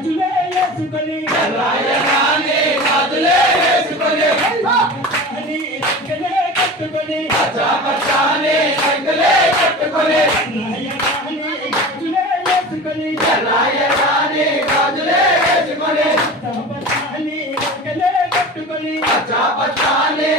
గాజులే వేసుకొని ఎర్రాయరాని గాజులే వేసుకొని పచ్చని రంగులే కట్టుకొని పచ్చని రంగులే కట్టుకొని ఎర్రాయరాని గాజులే వేసుకొని ఎర్రాయరాని గాజులే వేసుకొని పచ్చని రంగులే కట్టుకొని పచ్చని